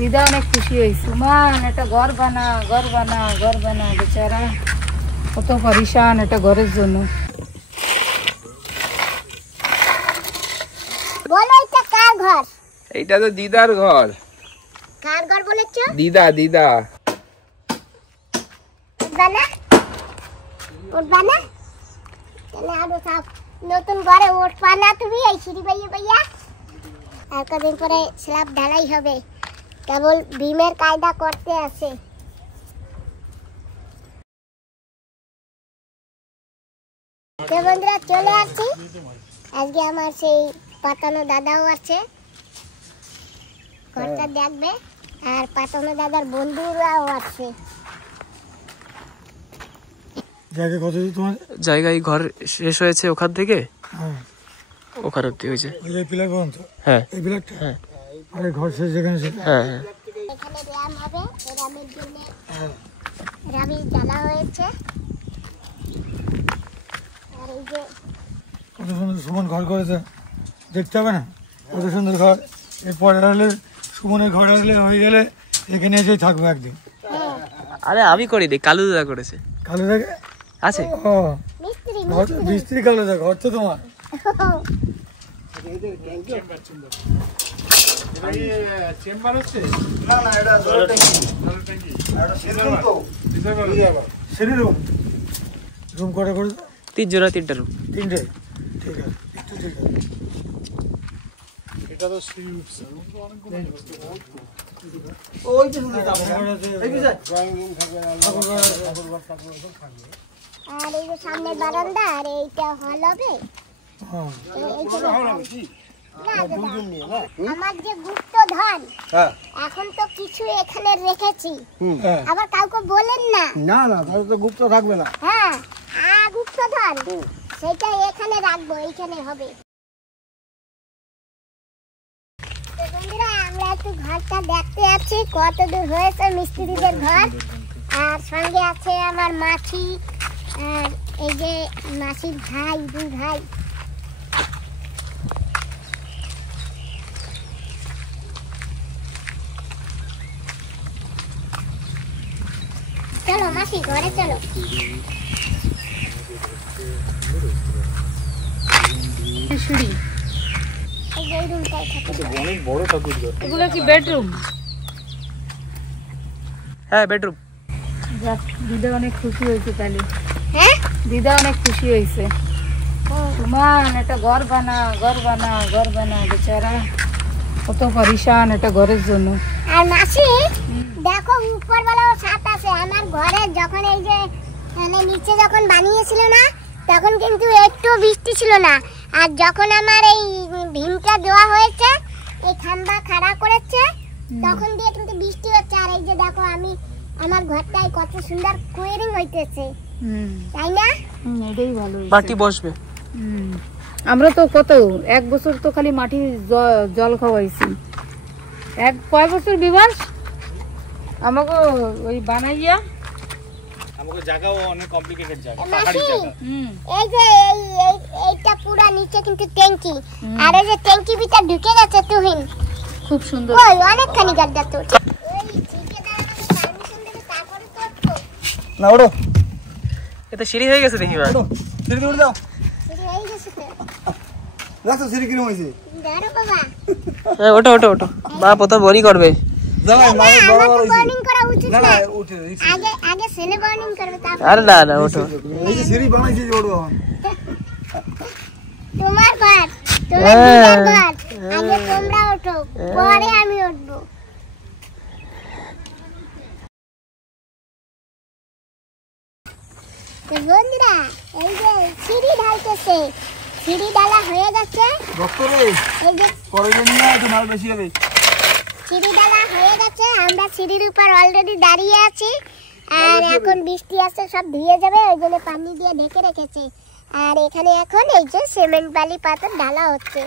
দিদা অনেক খুশি হয়েছে। মান একটা ঘর বানা, ঘর বানা, ঘর বানা, বেচারা কত পরিশান একটা ঘরের জন্য। বলো এটা কার ঘর? এইটা তো দিদার ঘর। কার ঘর বলেছো? দিদা দিদা। বানা উঠবা না? তাহলে আরো সব নতুন ঘরে উঠবা না তুমি এই সিঁড়ি বাইয়ে বাইয়া? আর কদিন পরে স্ল্যাব ঢালাই হবে, কেবল ভীমের কায়দা করতে আছে। বন্ধুরা চলে আসছি, আজকে আমার সেই পাতানো দাদাও আছে, ঘরটা দেখবে, আর পাতানো দাদার বন্ধুরাও আছে। জায়গায় ঘর শেষ হয়েছে ওখান থেকে, ওখান অব্দি হয়েছে। হ্যাঁ হ্যাঁ ঘর শেষ যেখানে। হ্যাঁ হ্যাঁ এখানে র্যাম হবে, র্যামের জন্য রাবি জ্বালা হয়েছে। আর এই যে কত সুন্দর সুমন ঘর করেছে, দেখতে হবে না? কত সুন্দর ঘর। এরপরে হলে সুমনের ঘর আসলে হয়ে গেলে এখানে এসেই থাকবো একদিন। আরে আমি করিনি, কালু দাদা করেছে। কালো দাদা আছে? ও মিস্ত্রি কালো দাদা, ঘর তো তোমার। রুম কটা করে? 3 জোড়া, 3টা রুম। 3টে, ঠিক আছে। এটা তো আর এই যে সামনে বারান্দা, আর এইটা হল হবে। আমার যে গুপ্ত ধন, এখন তো কিছু এখানে রেখেছি, আবার কাউকে বলেন না। না না, তাহলে তো গুপ্ত থাকবে না। হ্যাঁ, গুপ্ত ধন সেটা এখানে রাখবো, এইখানে হবে। বন্ধুরা আমরা একটু ঘরটা দেখতে যাচ্ছি, কত দূর হয়েছে মিস্ত্রিদের ঘর। আর সঙ্গে আছে আমার মাসি, আর এই যে মাসির ভাই, 2 ভাই। চলো মাসি ঘরে চলো। সিঁড়ি, এই রুমটাই থাকে। অনেক বড় ঠাকুর ঘর। এগুলো কি বেডরুম? হ্যাঁ বেডরুম। যাক, দিদা অনেক খুশি হয়েছে তাহলে। হ্যাঁ, দিদা অনেক খুশি হয়েছে। মান একটা ঘর বানা, ঘর বানা, ঘর বানা, বেচারা কত পরিশান একটা ঘরের জন্য। আর মাসি দেখো উপরবেলাও ছাদ আছে। আমার ঘরে যখন এই যে মানে নিচে যখন বানিয়েছিল না, তখন কিন্তু একটু বৃষ্টি ছিল না। আর যখন আমার এই ভীমটা দেওয়া হয়েছে, এই খাম্বা খাড়া করেছে, তখন দিয়ে কিন্তু বৃষ্টি হচ্ছে। আর এই যে দেখো আমি আমার ঘরটায় কত সুন্দর কোয়ারিং হইতেছে, তাই না? এটাই ভালো, মাটি বসবে। আমরা তো কত 1 বছর তো খালি মাটি জল খাওয়াইছি। কয় বছর বিবাস আমাকে ওই বানাইয়া, আমাকে জায়গাও অনেক কমপ্লিকেটেড জায়গা, পাহাড়ি জায়গা। এই যে এইটা পুরো নিচে কিন্তু ট্যাঙ্কি, আর এই যে ট্যাঙ্কি ভিতর ঢুকে গেছে তুহিন, খুব সুন্দর। ওই অনেকখানি গাড়দা তো। ওই ঠিকাদার পারমিশন দেবে তারপরে করব না। ওড়ো, এটা সিঁড়ি হয়ে গেছে দেখি। ভাই সিঁড়ি উঠে দাও। সিঁড়ি হয়ে গেছে তো। রাস্তা সিঁড়ি কিরম হয়েছে? দাঁড়ো বাবা। হ্যাঁ ওঠো ওঠো ওঠো, বাপ তো বড়ি করবে। বার্নিং করা উচিত না। আগে সেলে বার্নিং করবে তারপর। আরে না না, ওঠো। এই যে সিঁড়ি বানাইছে যে ওঠো। তোমার ঘর, তোমার দিদার ঘর, আগে তোমরা ওঠো, পরে আমি উঠবো। তো বন্ধুরা এই যে সিঁড়ি ঢালতেছে, সিঁড়ি ঢালা হয়ে গেছে। ডক্টরে এই যে পরে নিয়ে আয়, মাল বেশি হবে। সিঁড়ি ঢালা হয়ে গেছে, আমরা সিঁড়ির উপর অলরেডি দাঁড়িয়ে আছি। আর এখন বৃষ্টি আসছে, সব ধুয়ে যাবে, ওই জন্য পানি দিয়ে ঢেকে রেখেছে। আর এখানে এখন এই যে সিমেন্ট বালি পাথর ঢালা হচ্ছে।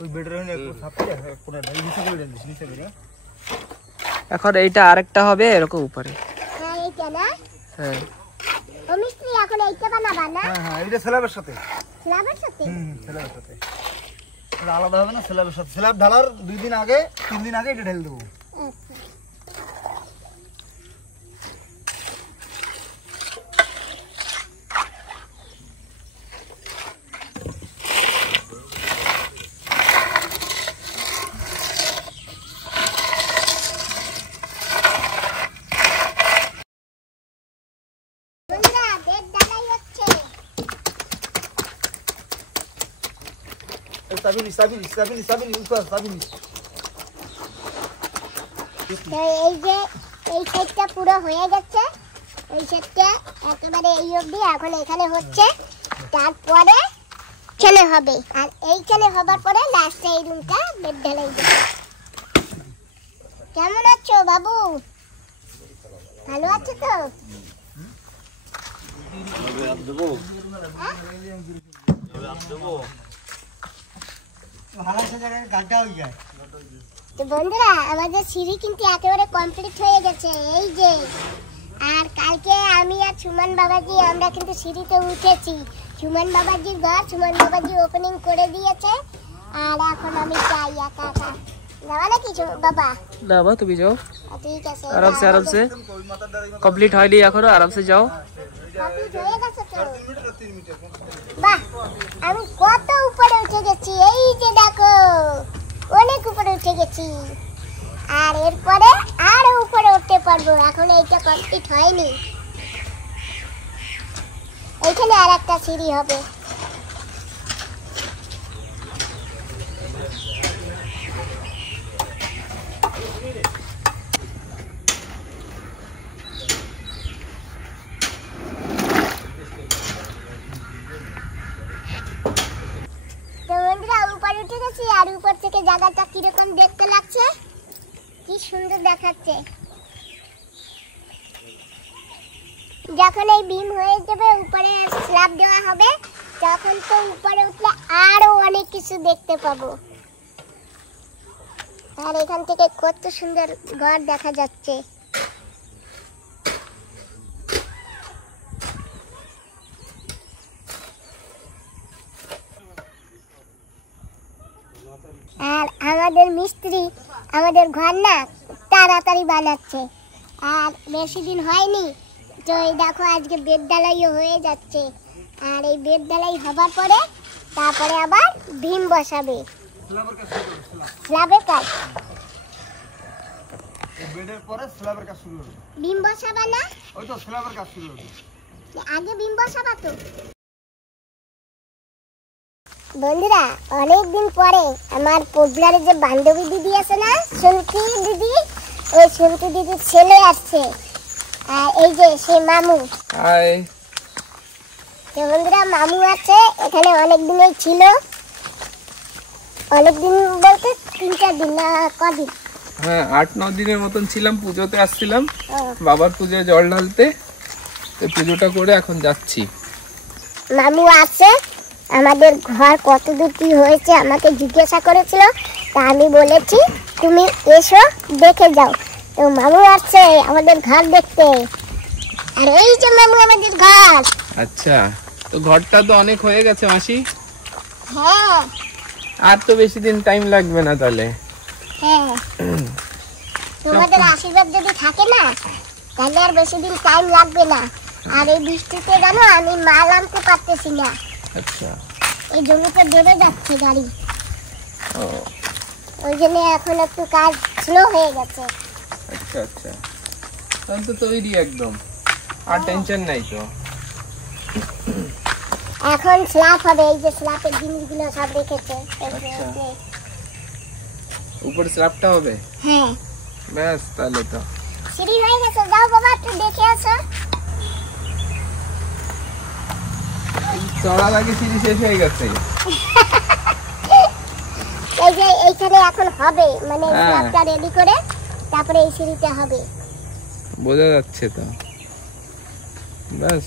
ওই বেডরুমে একটু সাপটা কোনা ঢালি দিতে করে দিস নিচে করে। এখন এইটা আরেকটা হবে এরকম উপরে। হ্যাঁ এইটা না। হ্যাঁ ও মিস্ত্রি এখন এইটা বানাবা না? হ্যাঁ এইটা স্ল্যাবের সাথে। স্ল্যাবের সাথে? স্ল্যাবের সাথে। এটা আলাদা হবে না স্ল্যাবের সাথে। স্ল্যাব ঢালার 2 দিন আগে 3 দিন আগে এটা ঢেলে দেবো। আচ্ছা। এই যে এই সাইডটা পুরো হয়ে গেছে, এই সাইডটা একেবারে এই অবধি এখন এখানে হচ্ছে, তারপরে এখানে হবে, আর এইখানে হবার পরে লাস্টে এই রুমটা বেড ঢালাই দেবে। কেমন আছো বাবু? ভালো আছো তো? তো বন্ধুরা আমাদের সিঁড়ি কিন্তু একেবারে কমপ্লিট হয়ে গেছে, এই যে। আর কালকে আমি আর সুমন বাবাজি আমরা কিন্তু সিঁড়িতে উঠেছি। সুমন বাবাজির ঘর সুমন বাবাজি ওপেনিং করে দিয়েছে, আর এখন আমি যাই একা একা। যাবা নাকি বাবা? না বাবা তুমি যাও, ঠিক আছে, আরাম से কমপ্লিট হয়নি এখনো, আরাম से যাও। কমপ্লিট হয়ে গেছে তো? বাহ, আমি কত উপরে উঠে গেছি, এই যে দেখো অনেক উপরে উঠে গেছি। আর এরপরে আরো উপরে উঠতে পারবো, এখন এইটা কমপ্লিট হয়নি। এইখানে আর একটা সিঁড়ি হবে। উপরে উঠে গেছি, আর উপর থেকে জায়গাটা কিরকম দেখতে লাগছে, কি সুন্দর দেখাচ্ছে। যখন এই বিম হয়ে যাবে, উপরে স্ল্যাব দেওয়া হবে, তখন তো উপরে উঠলে আরো অনেক কিছু দেখতে পাবো। আর এখান থেকে কত সুন্দর ঘর দেখা যাচ্ছে। আর আমাদের মিস্ত্রি আমাদের ঘর না তাড়াতাড়ি বানাচ্ছে, আর বেশি দিন হয়নি তো এই দেখো আজকে বেড ঢালাইও হয়ে যাচ্ছে। আর এই বেড ঢালাই হবার পরে তারপরে আবার ভীম বসাবে, স্ল্যাবের কাজ। বেডের পরে স্ল্যাবের কাজ শুরু হবে। ভীম বসাবা না? ওই তো স্ল্যাবের কাজ শুরু হবে। আগে ভীম বসাবা তো? বন্ধুরা অনেকদিন পরে আমার পপুলারের যে বান্ধবী দিদি আছে না, সুনকি দিদি, ওই সুনকি দিদির ছেলে আসছে, এই যে সে মামু। হাই। তো বন্ধুরা মামু আছে এখানে, অনেক দিনই ছিল, অনেকদিন বলতে 3-4 দিন না কদিন, হ্যাঁ 8-9 দিনের মতন ছিলাম। পুজোতে আসছিলাম বাবার পুজোয় জল ঢালতে, তো পুজোটা করে এখন যাচ্ছি। মামু আছে, আমাদের ঘর কত দূর কি হয়েছে আমাকে জিজ্ঞাসা করেছিল, তা আমি বলেছি তুমি এসো দেখে যাও। তো মামু আসছে আমাদের ঘর দেখতে, আর এই যে মামু আমাদের ঘর। আচ্ছা, তো ঘরটা তো অনেক হয়ে গেছে মাসি। হ্যাঁ, আর তো বেশি দিন টাইম লাগবে না তাহলে। হ্যাঁ, তোমাদের আশীর্বাদ যদি থাকে না তাহলে আর বেশি দিন টাইম লাগবে না। আর এই বৃষ্টিতে জানো আমি মাল আনতে পারতেছি না। আচ্ছা, এই জমিতে ডেবে যাচ্ছে গাড়ি, ও ওই জন্য এখন একটু কাজ স্লো হয়ে গেছে। আচ্ছা আচ্ছা, তখন তো তৈরি একদম, আর টেনশন নাই তো। এখন স্ল্যাব হবে, এই যে স্ল্যাবের জিনিসগুলো সব রেখেছে। উপর স্ল্যাবটা হবে? হ্যাঁ, ব্যাস তাহলে তো সিঁড়ি হয়ে গেছে। যাও বাবা একটু দেখে আসো। চড়া লাগে, সিঁড়ি শেষ হয়ে গেছে। এই যে এইখানে এখন হবে, মানে স্ল্যাবটা রেডি করে তারপরে এই সিঁড়িটা হবে। বোঝা যাচ্ছে তো। ব্যাস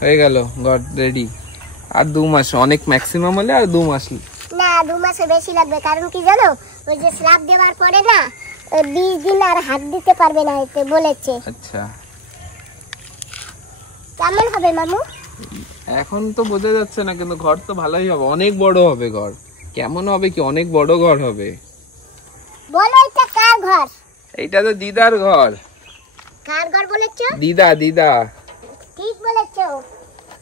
হয়ে গেল, ঘর রেডি। আর 2 মাস, অনেক ম্যাক্সিমাম হলে আর 2 মাস। না 2 মাসে বেশি লাগবে, কারণ কি জানো ওই যে স্ল্যাব দেওয়ার পরে না 20 দিন আর হাত দিতে পারবে না এতে বলেছে। আচ্ছা, কেমন হবে মামু? এখন তো বোঝা যাচ্ছে না, কিন্তু ঘর তো ভালোই হবে, অনেক বড় হবে ঘর। কেমন হবে কি, অনেক বড় ঘর হবে। বলো এটা কার ঘর? এইটা তো দিদার ঘর। কার ঘর বলেছো? দিদা। ঠিক বলেছো।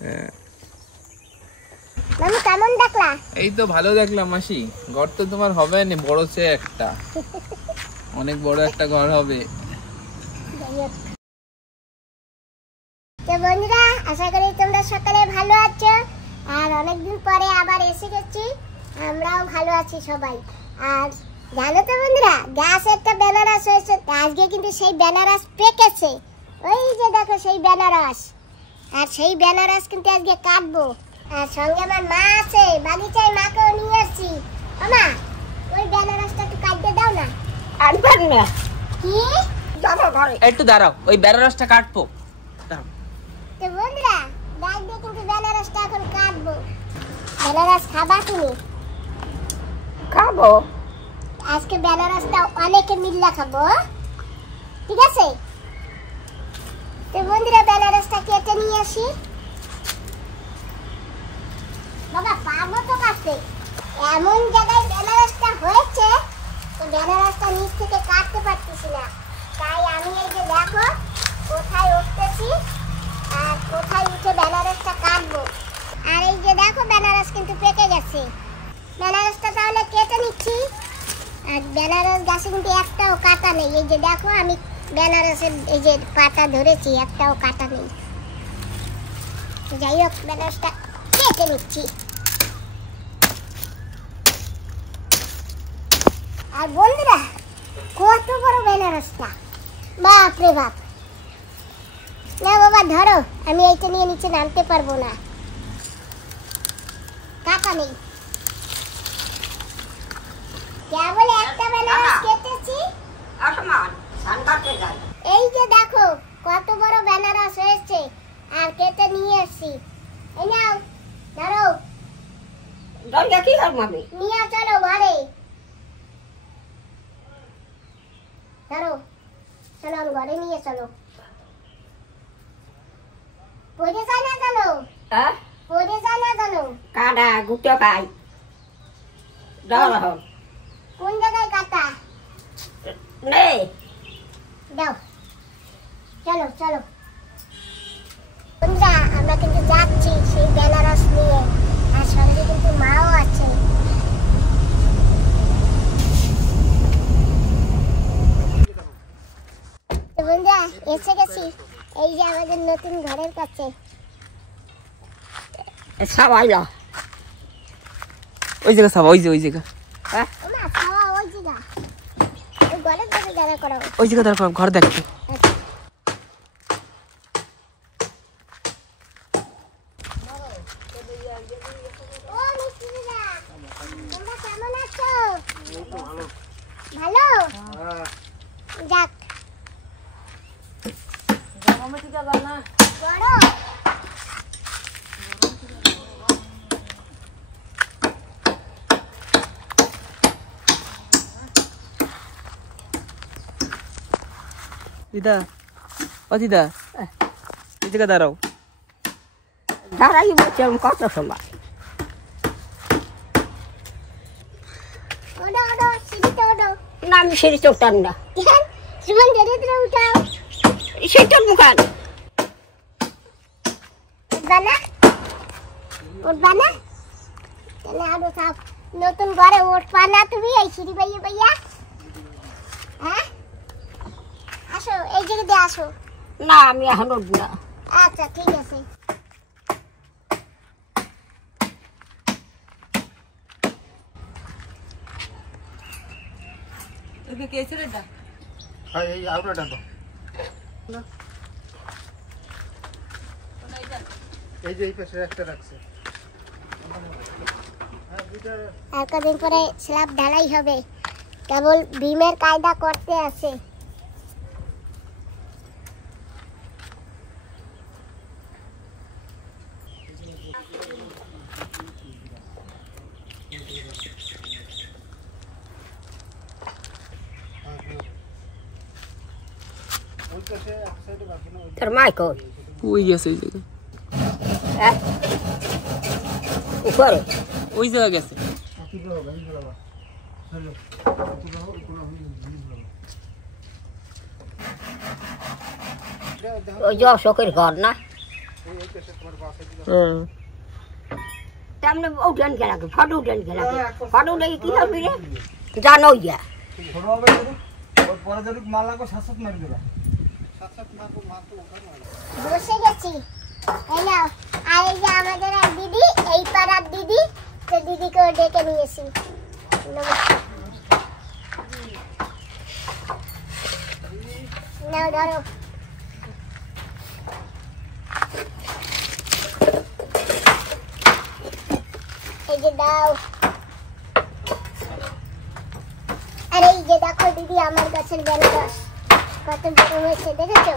হ্যাঁ। মামি কেমন দেখলা? এই তো ভালো দেখলাম মাসি। ঘর তো তোমার হবে না, বড় সে একটা, অনেক বড় একটা ঘর হবে। তো বন্ধুরা, আশা করি তোমরা সকালে ভালো আছো। আর অনেকদিন পরে আবার এসে গেছি, আমরাও ভালো আছি সবাই। আর জানো তো বন্ধুরা, গাছ একটা বেনারস হয়েছে, আজকে কিন্তু সেই বেনারস পেকেছে। ওই যে দেখো সেই বেনারস, আর সেই বেনারস কিন্তু আজকে কাটবো। আর সঙ্গে আমার মা আছে, বাগিচায় মাকেও নিয়ে আসছি। মা, ওই বেনারসটা একটু কাটতে দাও না। আনবেন না? কি? যাবো ঘরে। একটু দাঁড়াও, ওই বেনারসটা কাটবো। দাঁড়াও। তো বন্ধুরা, ডাক দিয়ে কিন্তু বেনারসটা এখন কাটবো। বেনারস খাবা তুমি? খাবো। আজকে বেনারসটা অনেকে মিল্লা খাবো, ঠিক আছে? তো বন্ধুরা, বেনারসটা কেটে নিয়ে আসি। বাবা পারবো তো কাটতে, এমন জায়গায় বেনারসটা হয়েছে, তো বেনারসটা নিচ থেকে কাটতে পারতেছি না। তাই আমি এই যে দেখো কোথায় উঠতেছি আর কোথায় উঠে বেনারসটা কাটবো। আর এই যে দেখো বেনারস কিন্তু পেকে গেছে। বেনারসটা তাহলে কেটে নিচ্ছি। আর বেনারস গাছে কিন্তু একটাও কাটা নেই। এই যে দেখো আমি বেনারসের এই যে পাতা ধরেছি, একটাও কাটা নেই। যাই হোক, বেনারসটা কেটে নিচ্ছি। আর বন্ধুরা, কত বড় বেনারসটা, বাপ রে বাপ। না বাবা ধরো, আমি এইটা নিয়ে নিচে নামতে পারবো না, কাটা নেই। কেবল একটা বেনারস কেটেছি। আসমান সানবাতে যাই। এই যে দেখো কত বড় বেনারস হয়েছে, আর কেটে নিয়ে আসছি। এই নাও ধরো, দরজা কি করবো আমি? নিয়ে চলো ঘরে। ধরো, চলো ঘরে নিয়ে চলো। পড়ে যায় না জানো? হ্যাঁ? পড়ে যায় না জানো? কাটা গুটো খাই। দাও। কোন জায়গায় কাটা? নে। দাও, চলো চলো। বন্ধুরা, আমরা কিন্তু যাচ্ছি সেই বেনারস নিয়ে, আর সঙ্গে কিন্তু মাও আছে। তো বন্ধুরা, এসে গেছি এই যে আমাদের নতুন ঘরের কাছে। সবাই লো। ওই জায়গা সব, ওই জায়গা, হ্যাঁ? ওমা, খাওয়া ওই জায়গা, ওই ঘরের কাছে দাঁড়া করো। ওই জায়গা দাঁড়া, ঘর দেখতে। ও মিষ্টি দিদা, তোমরা কেমন আছো? ভালো? যাক, বড় দিদা, ও দিদা, এই জায়গা দাঁড়াও। দাঁড়াই বলছি আমি কত সময়। ওডো ওডো, সিঁড়িতে ওডো। না, আমি সিঁড়ি চড়তাম না। কেন? সুমন ধীরে ধীরে উঠাও। সেটার মুখান। উঠবা না? উঠবা না? তাহলে আর উঠাও। নতুন ঘরে উঠবা না তুমি এই সিঁড়ি বাইয়া বাইয়া? হ্যাঁ, আসো এই জায়গা দিয়ে আসো। না, আমি এখন উঠব না। আচ্ছা ঠিক আছে। এই আউটটা দাও। এই যে এই পাশে একটা রাখছে। আর কদিন পরে স্ল্যাব ঢালাই হবে, কেবল ভীমের কায়দা করতে আছে। তোর মাই কই? ওই গেছে ওই জায়গা। উপরে ওই জায়গা গেছে ওই যে অশোকের ঘর না তেমনি উঠেন গেলাকে ফটো উঠেন গেলাকে ফটো উঠে কি হবে রে জানো ইয়া ছোট হবে ওর পরে যদি মাল লাগবে 7-7 মারি দেবা 7-7 মারবো মাল তো বসে গেছি এই নাও আর এই যে আমাদের এক দিদি এই পাড়ার দিদি তো দিদিকে ডেকে নিয়েছি নাও ধরো এই যে দাও আর এই যে দেখো দিদি আমার গাছের বেনারস কত বড় হয়েছে দেখেছো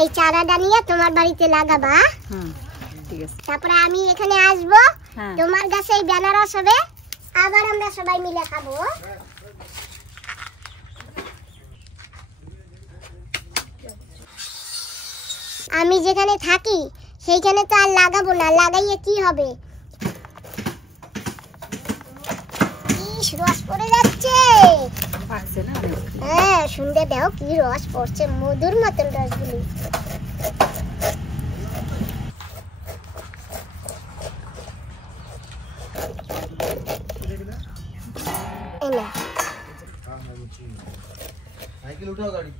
এই চারাটা নিয়ে তোমার বাড়িতে লাগাবা ঠিক আছে তারপরে আমি এখানে আসবো হ্যাঁ। তোমার গাছে এই বেনারস হবে আবার আমরা সবাই মিলে খাবো আমি যেখানে থাকি সেইখানে তো আর লাগাবো না লাগাইয়ে কি হবে ইস রস পড়ে যাচ্ছে পাকছে না হ্যাঁ শুনতে দাও কি রস পড়ছে মধুর মতন রসগুলি সাইকেল উঠাও গাড়ি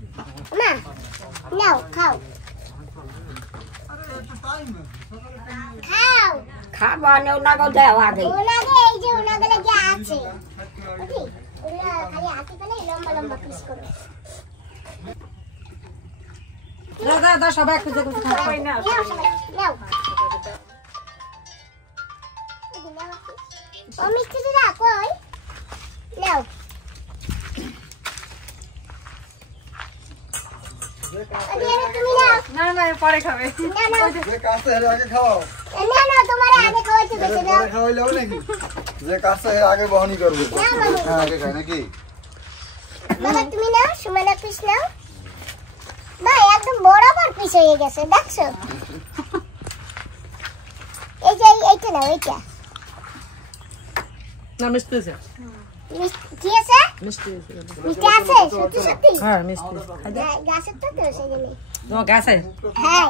না নাও খাও খাও খাবা ওনাকে দেও আগে ওনাগে এই যে ওনাগে লেগে আছে বুঝলি ওরা খালি হাতে পেলে লম্বা লম্বা পিস করো দাদা সবাই খুঁজে খুঁজে খাবে না নাও সবাই নাও ও মিষ্টি দিদা কই নাও তুমি নাও না না পরে খাবে না না যে কাছে এর আগে খাও না না তোমার আগে খাওয়াইতে গেছে না পরে খাওয়াইলে হবে নাকি যে কাছে এর আগে বহনি করবে আগে খায় নাকি বাবা তুমি নাও সুমানা পিস নাও ভাই একদম বরাবর পিস হয়ে গেছে দেখছো এই যে এইটা নাও এইটা না মিষ্টি আছে কি আছে মিষ্টি আছে মিষ্টি আছে সত্যি সত্যি হ্যাঁ মিষ্টি গাছের তো সেজন্য তোমার গাছ আছে হ্যাঁ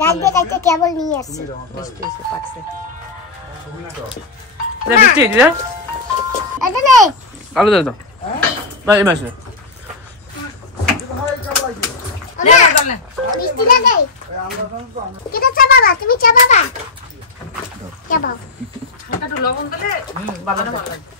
গাছ দিয়ে কাটতে কেবল নিয়ে আসছে মিষ্টি আছে পাকছে এটা মিষ্টি দিদা এটা নেই আলু দাও ভাই মাসে মিষ্টি লাগাই কিটা চাবাবা তুমি চাবাবা চাবাও একটু লবণ দিলে ভালো লাগে